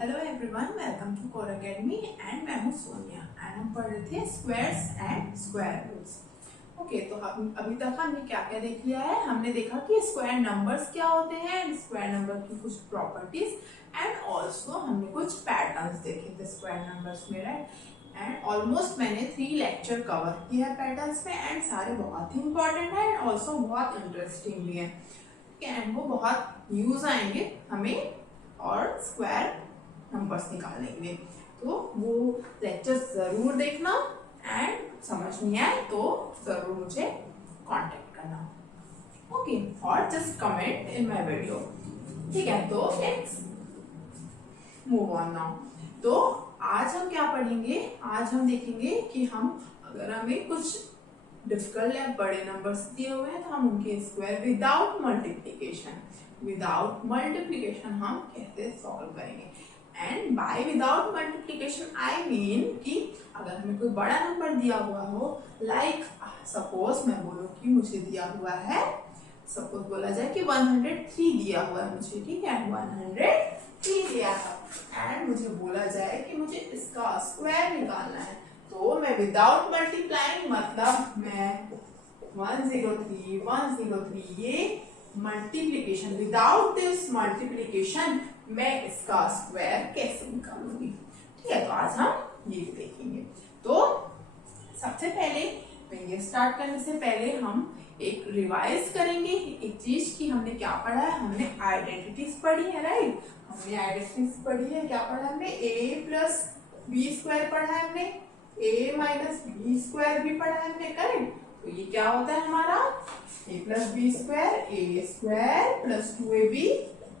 Hello everyone, welcome to core academy and मैं हूँ Sonia and हम पढ़ रहे थे squares and square roots. Okay, तो अभी तक हमने क्या क्या देख लिया है। हमने देखा कि स्क्वायर नंबर्स क्या होते हैं एंड स्क्वायर नंबर की कुछ प्रॉपर्टीज एंड ऑल्सो हमने कुछ पैटर्न्स देखे थे स्क्वायर नंबर्स में, राइट। एंड ऑलमोस्ट मैंने 3 लेक्चर कवर किया है पैटर्न्स में एंड सारे बहुत ही इंपॉर्टेंट है एंड ऑल्सो बहुत इंटरेस्टिंग भी है एंड वो बहुत यूज आएंगे हमें और स्क्वायर नंबर्स निकालने के लिए। तो वो लेक्चर जरूर देखना एंड समझ नहीं आए तो जरूर मुझे कांटेक्ट करना। ओके, और just comment in my video, ठीक है। तो लेट्स मूव ऑन नाउ। तो आज हम क्या पढ़ेंगे, आज हम देखेंगे कि हम अगर हमें कुछ डिफिकल्ट या बड़े नंबर्स दिए हुए हैं तो हम उनके स्क्वायर विदाउट मल्टीप्लिकेशन हम कैसे सॉल्व करेंगे। And by without multiplication I mean कि अगर हमें कोई बड़ा नंबर दिया हुआ हो, लाइक सपोज मैं बोलूं कि मुझे दिया हुआ है, सपोज बोला जाए कि 103 दिया हुआ है मुझे, ठीक है, 103 दिया था एंड मुझे बोला जाए कि मुझे इसका स्क्वायर निकालना है। तो मैं विदाउट मल्टीप्लाइंग मतलब मैं 103 ये मल्टीप्लिकेशन, विदाउट दिस मल्टीप्लिकेशन मैं इसका स्क्वायर कैसे निकालूंगी, ठीक है। तो आज हम ये देखेंगे। तो सबसे पहले ये स्टार्ट करने से पहले हम एक रिवाइज करेंगे एक चीज की हमने क्या पढ़ा है। हमने आइडेंटिटीज पढ़ी है, राइट। हमने आइडेंटिटीज पढ़ी है, क्या पढ़ा हमने, a प्लस बी स्क्वायर पढ़ा है हमने, a माइनस बी स्क्वायर भी पढ़ा है हमने, करेक्ट। तो ये क्या होता है हमारा a plus B square, A square plus 2ab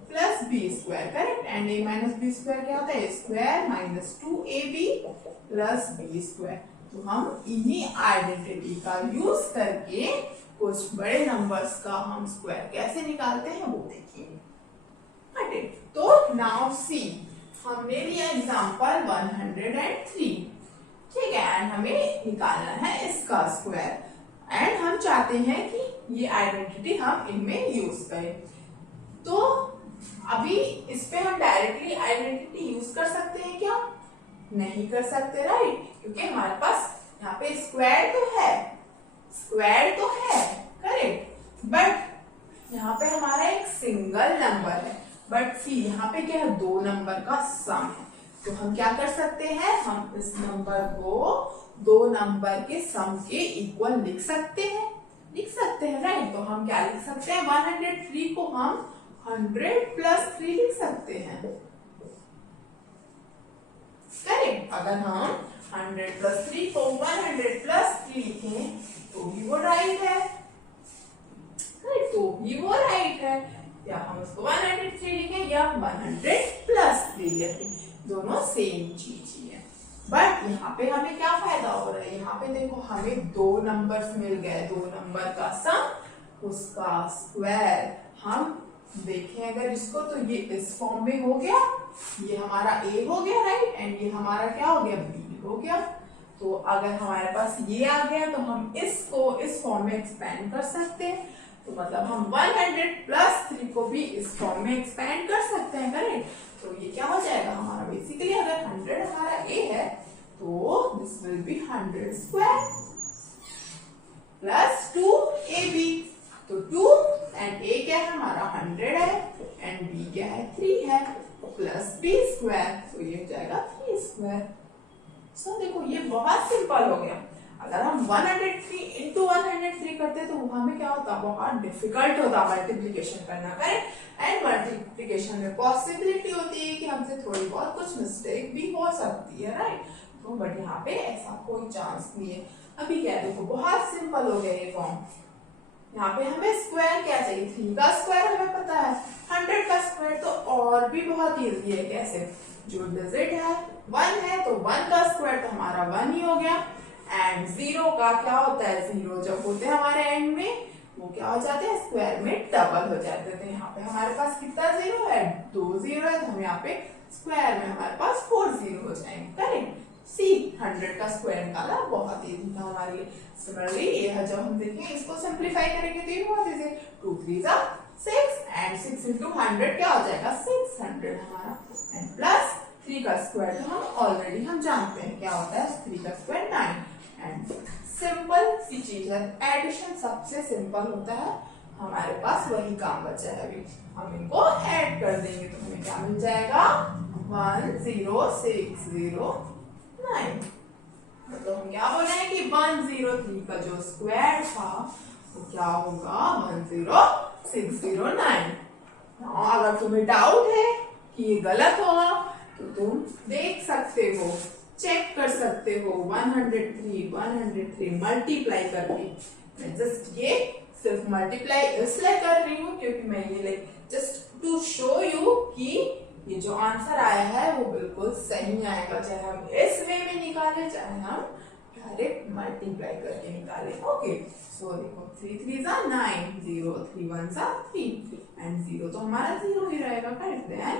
plus B square, correct. And a minus B square क्या होता है, a square minus 2ab plus B square. तो हम इन्हीं आइडेंटिटी का यूज करके कुछ बड़े नंबर्स का हम स्क्वायर कैसे निकालते हैं वो देखिए। तो नाउ सी, हमने लिया एग्जांपल 103, ठीक है, एंड हमें निकालना है इसका स्क्वायर एंड हम चाहते हैं कि ये आइडेंटिटी हम इनमें यूज करें। तो अभी इस पे हम डायरेक्टली आइडेंटिटी यूज कर सकते हैं क्या, नहीं कर सकते, राइट, क्योंकि हमारे पास यहाँ पे स्क्वायर तो है, करेक्ट, बट यहाँ पे हमारा एक सिंगल नंबर है, बट सी यहाँ पे क्या है, दो नंबर का सम है। तो हम क्या कर सकते हैं, हम इस नंबर को दो नंबर के सम के इक्वल लिख सकते हैं, राइट। तो हम क्या लिख सकते हैं, 103 को हम 100 प्लस 3 लिख सकते हैं, करेक्ट। अगर हम 100 प्लस 3 को 100 प्लस 3 लिखें तो भी वो राइट है, या हम उसको 103 लिखें या 100 प्लस 3 लिखें, दोनों सेम चीज ही है। बट यहाँ पे हमें क्या फायदा हो रहा है, यहाँ पे देखो हमें दो नंबर्स मिल गए, दो नंबर का सम उसका स्क्वायर। हम देखें अगर इसको तो ये इस फॉर्म में हो गया, ये हमारा a हो गया, राइट, एंड ये हमारा क्या हो गया, b हो गया। तो अगर हमारे पास ये आ गया तो हम इसको इस फॉर्म में एक्सपेंड कर सकते हैं। तो मतलब हम 100 प्लस 3 को भी इस फॉर्म में एक्सपेंड कर सकते हैं, करेक्ट। तो ये क्या हो जाएगा हमारा, बेसिकली अगर 100 हमारा a है तो this will be 100 square plus 2ab। तो 2 एंड a क्या है हमारा 100 है एंड b क्या है 3 है प्लस b स्क्वायर, तो ये हो जाएगा 3 स्क्वायर। सो देखो ये बहुत सिंपल हो गया। अगर हम 103 इंटू 103 करते तो हमें क्या होता, बहुत डिफिकल्ट होता मल्टीप्लिकेशन करना, करेक्ट। एंड मल्टीप्लिकेशन में पॉसिबिलिटी होती है कि हमसे थोड़ी बहुत कुछ मिस्टेक भी हो सकती है, राइट। तो बट यहाँ पे ऐसा कोई चांस नहीं है। अभी क्या देखो बहुत सिंपल हो गया ये फॉर्म। यहाँ पे हमें स्क्वायर क्या चाहिए, 3 का स्क्वायर हमें पता है, 100 का स्क्वायर तो और भी बहुत इजी है। कैसे, जो डिजिट है 1 है तो 1 का स्क्वायर तो हमारा 1 ही हो गया एंड 0 का क्या होता है, 0 जब होते हैं हमारे एंड में वो क्या हो जाते हैं, स्क्वायर में डबल हो जाते थे। यहाँ पे हमारे पास कितना 0 है, 2 0 है, तो हम यहाँ पे स्क्वायर में हमारे पास 4 0 हो जाएंगे, करेक्ट। सी 100 का स्क्वायर निकाला, बहुत इजी था हमारे लिए। सिमिलरली ये है, जब हम देखेंगे इसको सिंप्लीफाई करेंगे तो ये बहुत इजी, 2 3 6 एंड 6 into 100 क्या हो जाएगा 600 हमारा, एंड प्लस 3 का स्क्वायर तो हम जानते हैं क्या होता है, 3 का स्क्वायर 9। एंड सिंपल सी चीज है, एडिशन सबसे सिंपल होता है, हमारे पास वही काम बचा है अभी, हम इनको ऐड कर देंगे तो हमें क्या मिल जाएगा 10609। मतलब हम क्या बोल रहे हैं कि 103 का जो स्क्वायर था वो क्या होगा 10609। अगर तुम्हें डाउट है कि ये गलत होगा तो तुम देख सकते हो, चेक कर सकते हो 103 मल्टीप्लाई करके। मैं जस्ट ये सिर्फ मल्टीप्लाई इसलिए कर रही हूँ क्योंकि मैं ये जस्ट टू शो यू कि ये जो आंसर आया है वो बिल्कुल सही आएगा, चाहे हम इस वे में निकाले चाहे हम डायरेक्ट मल्टीप्लाई करके निकाले। ओके, सो देखो 3 3 जा 9, 0 3 1 जा 3 एंड 0 तो हमारा 0 ही रहेगा, करेक्ट। देन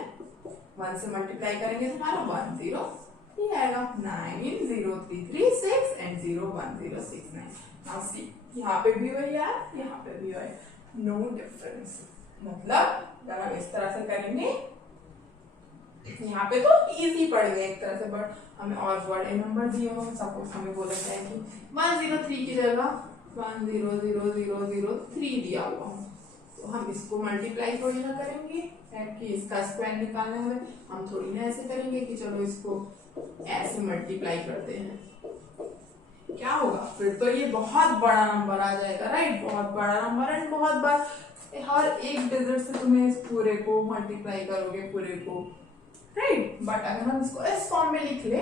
1 से मल्टीप्लाई करेंगे तो हमारा 103 आएगा। 9 0 3 3 6 एंड 0 1 0 6 9। नाउ सी, यहाँ पे भी वही है, यहाँ पे भी वही, नो डिफरेंस। मतलब अगर हम इस तरह से करेंगे यहाँ पे तो इजी पड़ गया एक तरह से, बट हमें और बड़े नंबर दिए हो, सपोज हमें बोला जाए कि 103 की जगह 1000003 दिया हुआ, तो हम इसको मल्टीप्लाई थोड़ी ना करेंगे कि इसका स्क्वायर निकालना है, हम थोड़ी ना ऐसे करेंगे कि चलो इसको ऐसे मल्टीप्लाई करते हैं। क्या होगा फिर तो ये बहुत बड़ा नंबर आ जाएगा, राइट, बहुत बड़ा नंबर एंड बहुत बार हर एक डिजिट से तुम्हें इस पूरे को मल्टीप्लाई करोगे पूरे को, राइट। बट अगर हम इसको इस फॉर्म में लिख ले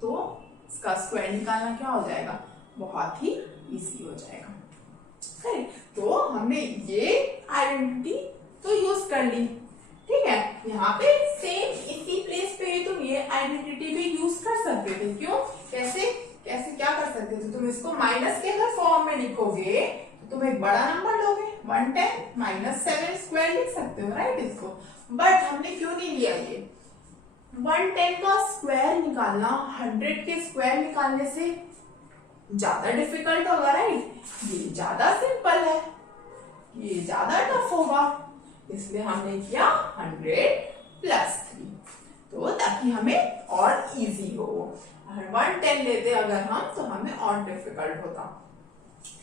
तो इसका स्क्वायर निकालना क्या हो जाएगा, बहुत ही इजी हो जाएगा, राइट। तो हमने ये आइडेंटिटी तो यूज कर ली, ठीक है। यहाँ पे सेम इसी प्लेस पे तुम ये आइडेंटिटी भी यूज कर सकते थे। क्यों, कैसे कैसे क्या कर सकते थे, तुम इसको माइनस के अगर फॉर्म में लिखोगे तो तुम एक बड़ा नंबर लोगे, 110 -7 स्क्वायर लिख सकते हो, राइट इसको। बट हमने क्यों नहीं लिया ये 110 का स्क्वायर निकालना 100 के स्क्वायर निकालने से ज्यादा डिफिकल्ट होगा, राइट। ये ज्यादा सिंपल है, ये ज्यादा टफ होगा, इसलिए हमने किया 100 + 3, तो ताकि हमें और इजी हो। 110 लेते अगर हम तो हमें और डिफिकल्ट होता,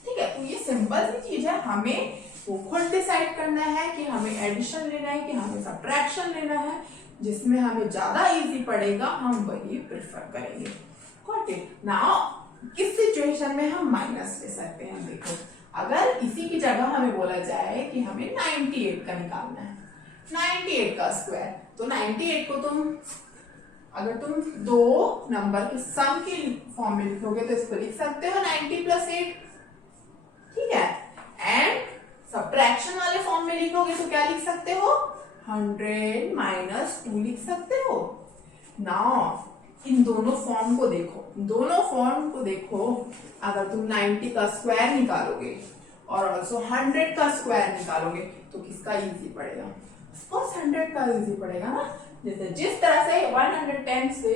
ठीक है। तो ये सिंपल सी चीज है, हमें वो खुद डिसाइड करना है कि हमें एडिशन लेना है कि हमें सब्ट्रैक्शन लेना है, जिसमें हमें ज्यादा इजी पड़ेगा हम वही प्रेफर करेंगे। Got it. नाउ किस सिचुएशन में हम माइनस ले सकते हैं, देखो अगर इसी की जगह हमें बोला जाए कि हमें 98 का निकालना है, 98 का स्क्वायर, तो 98 को अगर तुम दो नंबर के सम के फॉर्म में लिखोगे तो इसको लिख सकते हो 90 + 8, ठीक है। एंड सब्ट्रैक्शन वाले फॉर्म में लिखोगे तो क्या लिख सकते हो 100 - 2 लिख सकते हो। नाउ इन दोनों फॉर्म को देखो, अगर तुम 90 का स्क्वायर निकालोगे और ऑल्सो 100 का स्क्वायर निकालोगे तो किसका इजी पड़ेगा, ऑफकोर्स 100 का इजी पड़ेगा ना। जैसे जिस तरह से 110 से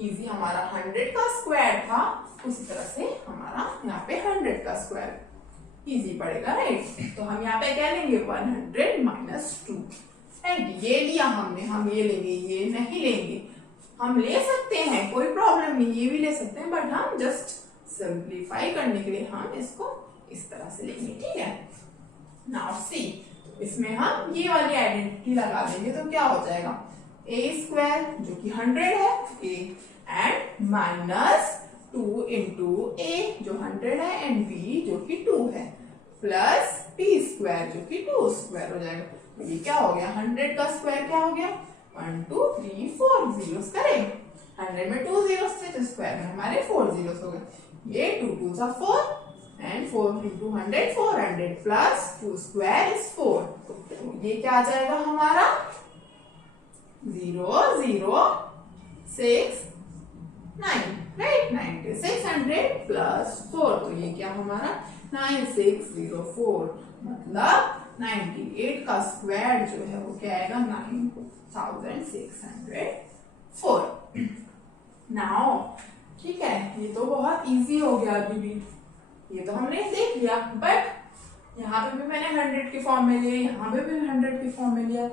इजी हमारा 100 का स्क्वायर था, उसी तरह से हमारा यहाँ पे 100 का स्क्वायर इजी पड़ेगा, राइट। तो हम यहाँ पे क्या लेंगे 100 - 2, राइट। ये लिया हमने, हम ये लेंगे, ये नहीं लेंगे, हम ले सकते हैं कोई प्रॉब्लम नहीं, ये भी ले सकते हैं, बट हम जस्ट सिंप्लीफाई करने के लिए हम इसको इस तरह से लेंगे, ठीक है। नाउ सी, इसमें हम ये वाली आइडेंटिटी लगा देंगे तो क्या हो जाएगा a² जो कि 100 है a एंड -2 * a जो 100 है एंड b जो कि 2 है प्लस b² जो कि 2² हो जाएगा। तो ये क्या हो गया 100 का स्क्वायर क्या हो गया 1 2 3 4 जीरोस करें, 100 में 2 जीरोस थे तो स्क्वायर में हमारे 4 जीरोस हो गए। ये 2 2 * 4 एंड 4 × 100 400 प्लस 2² = 4, तो ये क्या आ जाएगा हमारा 0 0 6 9, राइट। 9600 प्लस 4, तो ये क्या हमारा 9604, मतलब 98 का स्क्वायर जो है वो क्या आएगा 9604। नाउ ठीक है, ये तो बहुत इजी हो गया अभी भी, ये तो हमने देख लिया, बट यहाँ पे भी मैंने 100 के फॉर्म में लिया, यहाँ पे भी 100 के फॉर्म में लिया,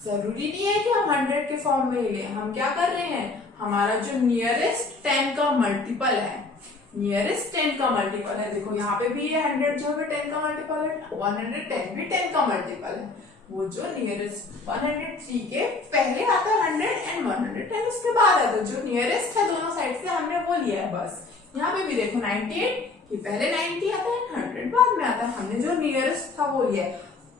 जरूरी नहीं है कि हम 100 के फॉर्म में ही लें, हम क्या कर रहे हैं, हमारा जो नियरेस्ट 10 का मल्टीपल है, नियरेस्ट 10 का मल्टीपल है, देखो यहाँ पे भी ये 100 जो है 10 का मल्टीपल है, 110 भी 10 का मल्टीपल है, वो जो नियरेस्ट 103 के पहले आता है 100 एंड 110 उसके बाद आता है, जो नियरेस्ट है दोनों साइड से हमने वो लिया है बस। यहाँ पे भी देखो 98 कि पहले 90 आता है, 100 बाद में आता है, हमने जो नियरेस्ट था वो लिया है,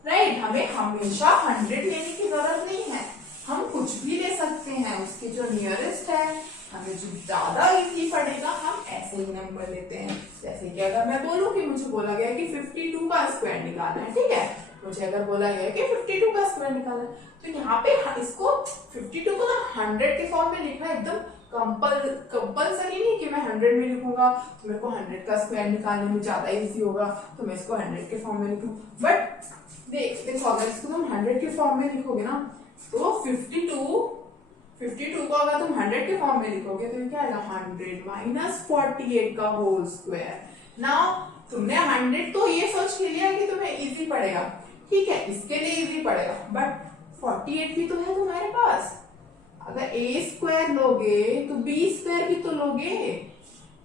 राइट। हमें हमेशा 100 लेने की जरूरत नहीं है, हम कुछ भी ले सकते हैं, उसके जो नियरेस्ट है, हमें जो ज्यादा इजी पड़ेगा हम ऐसे ही नंबर लेते हैं। जैसे कि अगर मैं बोलूं कि मुझे बोला गया कि 52 का स्क्वायर निकालना है, ठीक है, मुझे अगर बोला गया कि 52 का स्क्वायर निकालना है, तो यहाँ पे इसको 52 को ना 100 के फॉर्म में लिखना एकदम कंपल्सरी नहीं कि मैं 100 में लिखूंगा तो मेरे को 100 का स्क्वायर निकालने में ज्यादा इजी होगा तो मैं इसको 100 के फॉर्म में लिखूं। बट देखो अगर इसको तुम 100 के फॉर्म में लिखोगे ना तो 52 को अगर तुम 100 के फॉर्म में लिखोगे तो क्या आएगा, 100 माइनस 48 का होल स्क्वायर। नाउ तुमने 100 तो ये सोच के लिया कि तुम्हें इजी पड़ेगा, ठीक है, इसके लिए इजी पड़ेगा, बट 48 भी तो है तुम्हारे पास, अगर a स्क्वायर लोगे तो b स्क्वायर भी तो लोगे,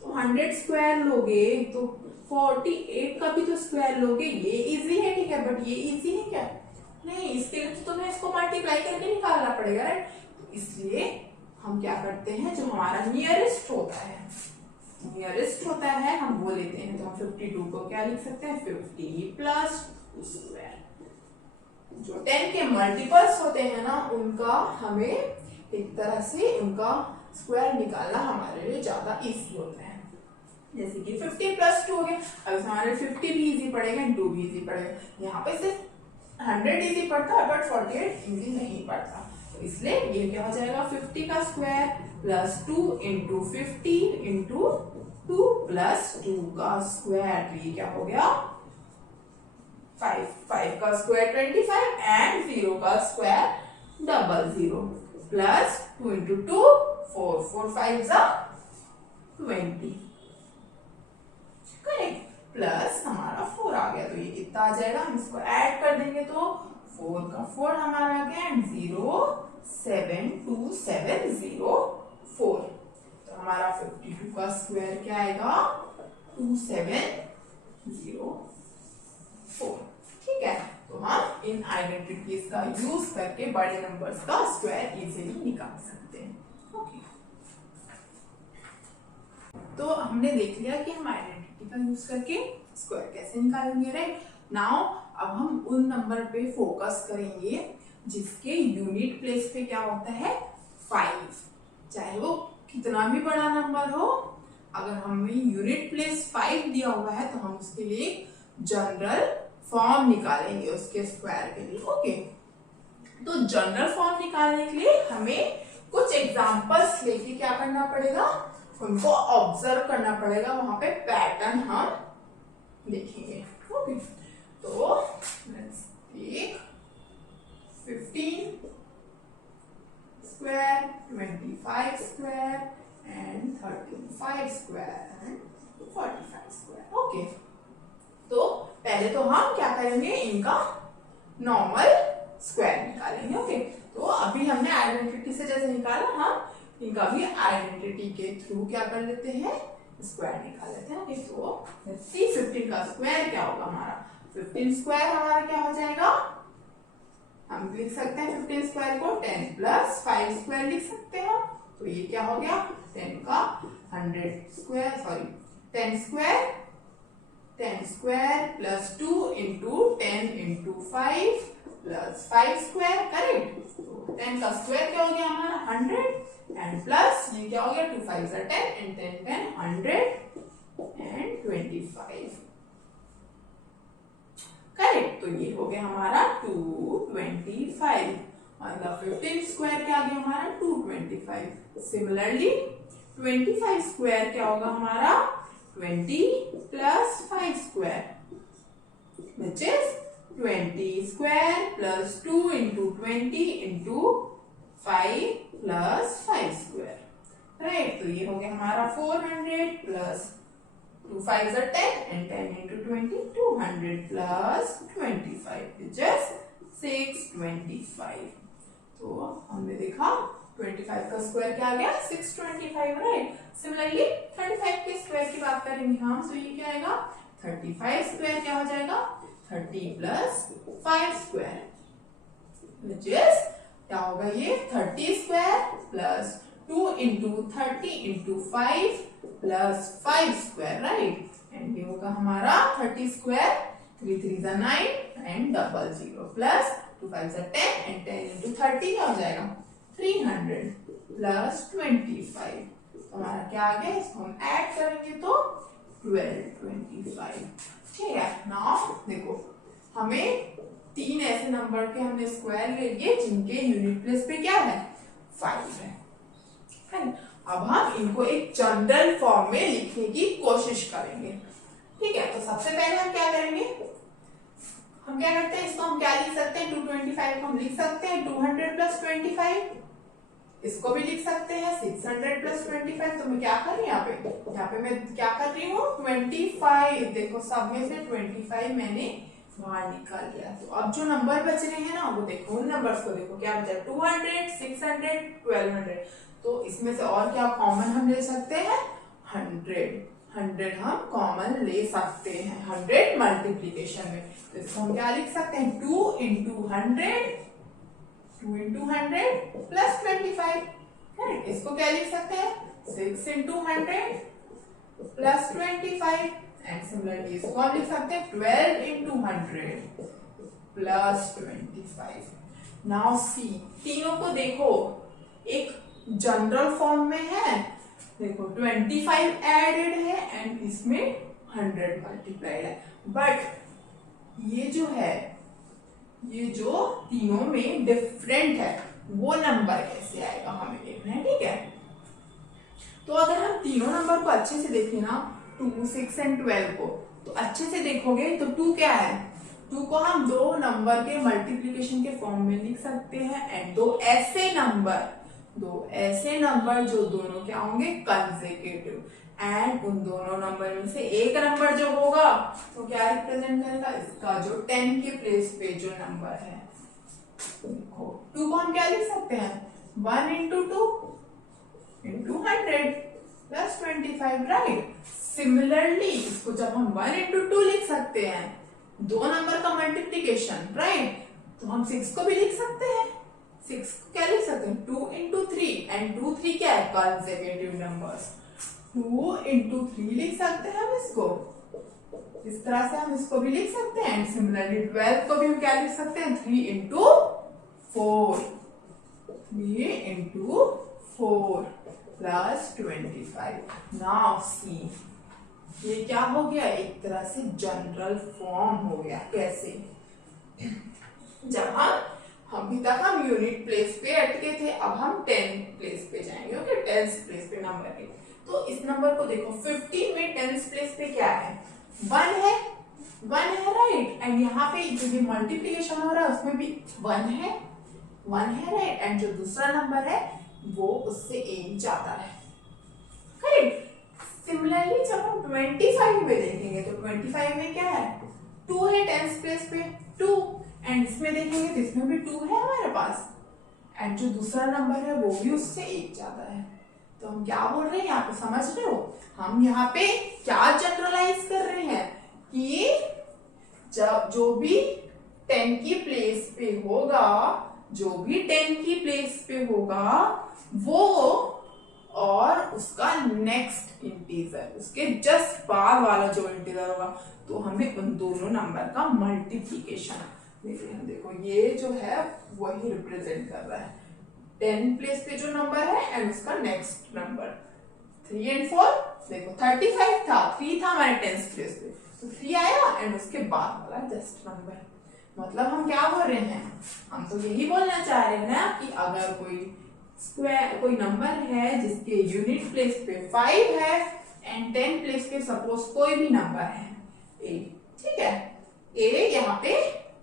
तो 100 स्क्वायर लोगे तो 48 का भी तो स्क्वायर लोगे, ये इजी है, ठीक है, बट ये इजी है क्या, नहीं, इसके लिए तो तुम्हें इसको मल्टीप्लाई करके निकालना पड़ेगा, राइट। तो इसलिए हम क्या करते हैं, जो हमारा नियरेस्ट होता है हम वो लेते हैं, तो हम 52 को क्या लिख सकते हैं, 50 प्लस 2 स्क्वायर। जो 10 के मल्टीपल्स होते हैं ना उनका हमें एक तरह से उनका स्क्वायर निकालना हमारे लिए ज्यादा इजी होता है। जैसे कि 50 प्लस 2 हो गया, अब हमारे 50 भी इजी पड़ेगा, 2 भी इजी पड़ेगा, यहाँ पे सिर्फ 100 इजी पड़ता है बट 48 इजी नहीं पड़ता, तो इसलिए ये क्या हो जाएगा, 50 का square plus 2 into 50 into 2 plus 2 का स्क्वायर, तो ये क्या हो गया 5 का स्क्वायर 25 एंड 0 का square 00 plus 2 into 2 4 5 20, correct, plus हमारा 4 आ गया, तो ये कितना आ जाएगा, हम इसको ऐड कर देंगे तो 4 का 4 हमारा आ गया एंड 0 7 2 7 0 4, तो हमारा 52 का स्क्वायर क्या आएगा 2704, ठीक है। तो हम इन आइडेंटिटीज का यूज करके बड़े नंबर्स का स्क्वायर इजीली निकाल सकते हैं, ओके। तो हमने देख लिया कि हम आइडेंटिटी का यूज करके स्क्वायर कैसे निकालेंगे, राइट। नाउ अब हम उन नंबर पे फोकस करेंगे जिसके यूनिट प्लेस पे क्या होता है 5, चाहे वो कितना भी बड़ा नंबर हो, अगर हमें यूनिट प्लेस 5 दिया हुआ है तो हम उसके लिए जनरल फॉर्म निकालेंगे उसके स्क्वायर के लिए, ओके। तो जनरल फॉर्म निकालने के लिए हमें कुछ एग्जांपल्स लेके क्या करना पड़ेगा, उनको ऑब्जर्व करना पड़ेगा, वहां पे पैटर्न हम देखेंगे, ओके। तो let's take 15 square 25 square and 35 square and 45 square, okay. तो पहले तो हम क्या करेंगे, इनका नॉर्मल स्क्वायर निकालेंगे, ओके। तो अभी हमने आइडेंटिटी से जैसे निकाला, हम इनका भी आइडेंटिटी के थ्रू क्या कर लेते हैं, स्क्वायर निकाल लेते हैं, ओके। तो 15 का स्क्वायर क्या होगा हमारा, 15 स्क्वायर हमारा क्या हो जाएगा, हम लिख सकते हैं 15 स्क्वायर को 10 प्लस 5 स्क्वायर लिख सकते हैं, तो ये क्या हो गया 10 का 100 square, sorry 10 square plus 2 into 10 into 5 plus 5 square, correct. तो 10 का स्क्वायर क्या हो गया हमारा 100 एंड प्लस ये क्या हो गया 2 5 10 एंड 10 10 100 एंड 25, करेक्ट। तो ये हो गया हमारा 225 और 15 स्क्वायर क्या आ गया हमारा 225। सिमिलरली 25 स्क्वायर क्या होगा हमारा 20 plus 5 square which is 20 square plus 2 into 20 into 5 plus 5 square, right. तो ये हो गया हमारा 400 plus 2 5 are 10 and 10 into 20 200 plus 25 which is 625, तो हमने देखा 25 का स्क्वायर क्या आ गया 625, राइट। सिमिलरली 35 के स्क्वायर की बात करेंगे हम, तो ये क्या आएगा 35 स्क्वायर क्या हो जाएगा 30 प्लस 5 स्क्वायर, विच इज क्या होगा ये 30 square plus 2 into 30 into 5 plus 5 square, right. And ये होगा हमारा 30 स्क्वायर, 3 3 जा 9 एंड डबल 0 प्लस 2 5 जा 10 एंड 10 इंटू 30 क्या हो जाएगा 300 प्लस 25। तो हमारा क्या आ गया, इसको हम ऐड करेंगे तो 1225, ठीक है। नाउ देखो हमें 3 ऐसे नंबर के हमने स्क्वायर ले लिए जिनके यूनिट प्लेस पे क्या है 5 है। अब हम इनको एक जनरल फॉर्म में लिखने की कोशिश करेंगे, ठीक है। तो सबसे पहले हम क्या करेंगे, हम क्या करते हैं, इसको हम क्या लिख सकते हैं 225 को हम लिख सकते हैं 200 प्लस 25, इसको भी लिख सकते हैं 600 प्लस 25। तो मैं क्या कर रही हूँ यहाँ पे मैं क्या कर रही हूँ 25, देखो सब में से 25 मैंने बाहर निकाल लिया। तो अब जो नंबर बच रहे हैं ना वो देखो, उन नंबर्स को देखो क्या बचा 200 600 1200। तो इसमें से और क्या कॉमन हम ले सकते हैं 100 हम कॉमन ले सकते हैं 100 मल्टीप्लीकेशन में। तो इसको हम क्या लिख सकते हैं 2 इंटू 100 प्लस 25, इसको क्या लिख सकते हैं 6 इंटू 100 प्लस 25 एंड सिमिलरली इसको हम लिख सकते हैं 12 इंटू 100 प्लस 25। नाउ सी, तीनों को देखो एक जनरल फॉर्म में है, देखो 25 एडेड है एंड इसमें 100 मल्टीप्लाइड है, बट ये जो है ये जो तीनों में डिफरेंट है वो नंबर कैसे आएगा हमें देखना है, ठीक है। तो अगर हम तीनों नंबर को अच्छे से देखें ना 2 6 एंड 12 को, तो अच्छे से देखोगे तो 2 क्या है, 2 को हम दो नंबर के मल्टीप्लिकेशन के फॉर्म में लिख सकते हैं एंड दो ऐसे नंबर जो दोनों क्या होंगे कंसेक्यूटिव, एंड उन दोनों नंबर में से एक नंबर जो होगा तो क्या रिप्रेजेंट करेगा इसका जो 10 के प्लेस पे जो नंबर है। देखो 2 को हम क्या लिख सकते हैं 1 into 2 into 100 plus 25, right. Similarly इसको जब हम 1 इंटू 2 लिख सकते हैं, दो नंबर का मल्टीप्लीकेशन, राइट, तो हम 6 को भी लिख सकते हैं, 6 को क्या लिख सकते हैं 2 इंटू 3 एंड 2 3 क्या है कंसेक्यूटिव नंबर्स, 2 इंटू 3 लिख सकते हैं हम इसको, इस तरह से हम इसको भी लिख सकते हैं एंड सिमिलरली 12 को भी हम क्या लिख सकते हैं 3 इंटू 4 प्लस 25। नाउ सी, ये क्या हो गया एक तरह से जनरल फॉर्म हो गया। कैसे, जब हम भी तक हम यूनिट प्लेस पे अटके थे, अब हम 10 प्लेस पे जाएंगे, ओके 10 प्लेस पे नंबर के। तो इस नंबर को देखो 15 में 10 प्लेस पे क्या है 1 है, राइट, एंड यहाँ पे जो ये मल्टीप्लिकेशन हो रहा है उसमें भी 1 है, राइट, एंड जो दूसरा नंबर है वो उससे एक ज्यादा है, करेक्ट। सिमिलरली जब हम 25 में देखेंगे तो 25 में क्या है 2 है 10 प्लेस पे 2, एंड इसमें देखेंगे तो इसमें भी 2 है हमारे पास, एंड जो दूसरा नंबर है वो भी उससे एक ज्यादा है। तो हम क्या बोल रहे हैं यहाँ पे समझ रहे हो, हम यहाँ पे क्या जनरलाइज कर रहे हैं कि जब जो भी 10 की प्लेस पे होगा, वो और उसका नेक्स्ट इंटीजर, उसके जस्ट बाद वाला जो इंटीजर होगा, तो हमें उन दोनों नंबर का मल्टीप्लिकेशन देखो ये जो है वही रिप्रेजेंट कर रहा है 10 प्लेस पे जो नंबर है एंड उसका नेक्स्ट नंबर 3 एंड 4। देखो 35 था, 3 था हमारे 10 प्लेस पे, तो 3 आया एंड उसके बाद वाला जस्ट नंबर। मतलब हम क्या बोल रहे हैं, हम तो यही बोलना चाह रहे हैं ना कि अगर कोई नंबर है जिसके यूनिट प्लेस पे 5 है एंड 10 प्लेस पे सपोज कोई भी नंबर है a, ठीक है, a यहाँ पे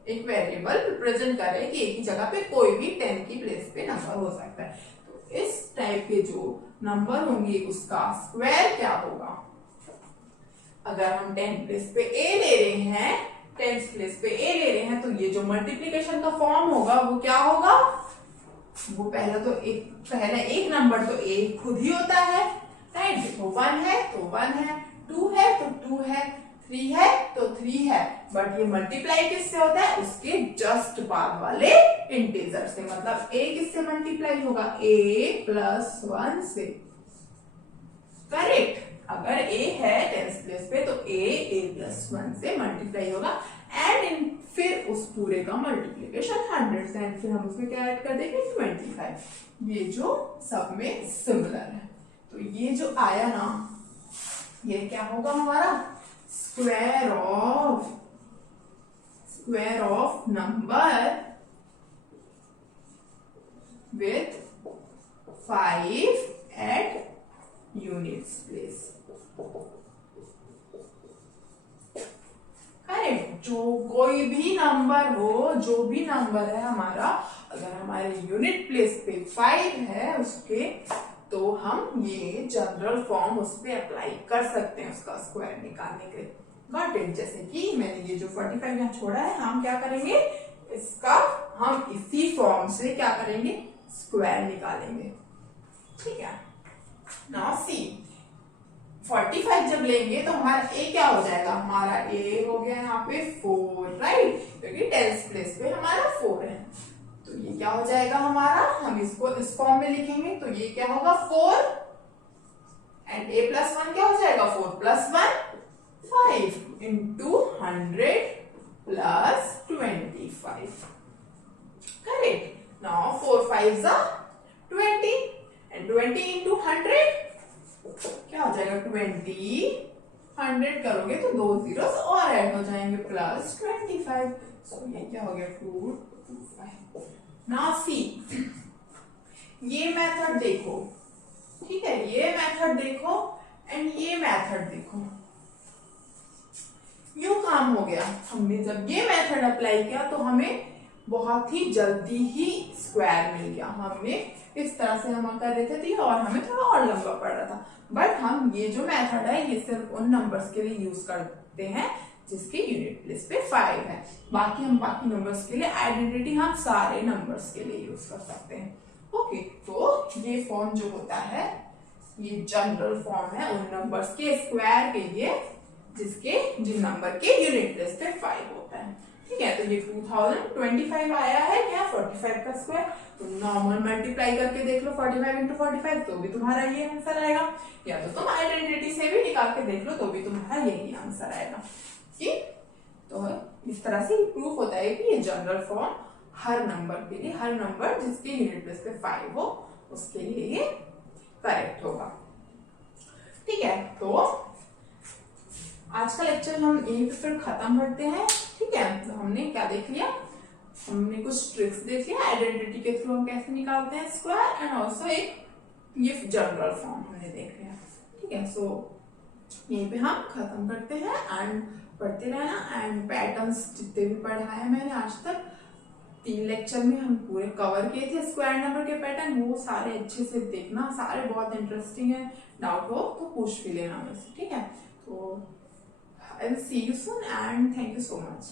एक वेरिएबल रिप्रेजेंट कर रहे हैं कि एक ही जगह पे कोई भी 10 की प्लेस पे नंबर हो सकता है। तो इस टाइप के जो नंबर होंगे उसका स्क्वायर क्या होगा, अगर हम 10 प्लेस पे a ले रहे हैं, 10 प्लेस पे a ले रहे हैं, तो ये जो मल्टीप्लिकेशन का फॉर्म होगा वो क्या होगा वो पहला एक नंबर तो ए खुद ही होता है, राइट। देखो 1 है तो 1 है, 2 है तो 2 है, 3 है तो 3 है, बट ये मल्टीप्लाई किससे होता है? उसके जस्ट बाद वाले इंटीजर से। मतलब a किससे मल्टीप्लाई होगा? a प्लस 1 से, करेक्ट। अगर a है टेंस प्लेस पे तो a प्लस 1 से मल्टीप्लाई होगा, एंड फिर उस पूरे का मल्टीप्लीकेशन 100 से, एंड फिर हम उसमें क्या ऐड कर देंगे? 25। ये जो सब में सिमिलर है, तो ये जो आया ना, ये क्या होगा हमारा? Square of number with 5 at units place, correct. जो कोई भी नंबर हो, जो भी नंबर है हमारा, अगर हमारे यूनिट प्लेस पे 5 है उसके, तो हम ये जनरल फॉर्म उस पे अप्लाई कर सकते हैं उसका स्क्वायर निकालने के लिए। Got it. जैसे कि मैंने ये जो 45 यहाँ छोड़ा है, हम क्या करेंगे? इसका हम इसी फॉर्म से क्या करेंगे? स्क्वायर निकालेंगे, ठीक है। नाउ सी 45 जब लेंगे तो हमारा a क्या हो जाएगा? हमारा a हो गया यहाँ पे 4, राइट, क्योंकि टेंस प्लेस पे हमारा 4 है। तो ये क्या हो जाएगा हमारा? हम इसको इस फॉर्म में लिखेंगे तो ये क्या होगा? 4, एंड a प्लस 1 क्या हो जाएगा? 4 plus 1 5 into 100 plus 25, correct. Now 4 5s are 20, and 20 into 100 क्या हो जाएगा? 20, 100 करोगे तो 2 zeros और ऐड हो जाएंगे, प्लस 25। सो ये क्या हो गया? 225। Now see, ये मेथड देखो, ठीक है, ये मेथड देखो एंड ये मेथड देखो। यूं काम हो गया। हमने जब ये मेथड अप्लाई किया तो हमें बहुत ही जल्दी ही स्क्वायर मिल गया। हमने इस तरह से हम कर रहे थे और हमें थोड़ा और लंबा पड़ रहा था, बट हम ये जो मेथड है ये सिर्फ उन नंबर्स के लिए यूज करते हैं जिसके यूनिट प्लेस पे 5 है। बाकी हम बाकी नंबर्स के लिए आइडेंटिटी हम सारे नंबर्स के लिए यूज कर सकते हैं। ओके, तो ये फॉर्म जो होता है ये जनरल फॉर्म है उन नंबर्स के स्क्वायर के लिए जिन नंबर के यूनिट प्लेस पे 5 होता है, ठीक है। तो ये 2025 आया है क्या? 45 का स्क्वायर। तो नॉर्मल मल्टीप्लाई करके देख लो 45 इंटू 45, तो भी तुम्हारा ये आंसर आएगा, या तो तुम आइडेंटिटी से भी निकाल के देख लो तो भी तुम्हारा यही आंसर आएगा, ठीक। तो इस तरह से प्रूफ होता है कि ये जनरल फॉर्म हर नंबर के लिए, हर नंबर जिसके यूनिट प्लेस पे 5 हो उसके लिए ये करेक्ट होगा, ठीक है। तो आज का लेक्चर हम यहीं पे फिर खत्म करते हैं, ठीक है। तो हमने क्या देख लिया? हमने कुछ ट्रिक्स देख लिया, आइडेंटिटी के थ्रू हम कैसे निकालते हैं स्क्वायर, एंड ऑल्सो एक ये जनरल फॉर्म हमने देख लिया, ठीक है। सो यहीं पे हम खत्म करते हैं, एंड पढ़ते रहना, एंड पैटर्न्स जितने भी पढ़ाए मैंने आज तक 3 लेक्चर में हम पूरे कवर किए थे स्क्वायर नंबर के पैटर्न, वो सारे अच्छे से देखना, सारे बहुत इंटरेस्टिंग है। डाउट हो तो पूछ भी लेना मुझसे, ठीक है। तो I will see you soon and thank you so much.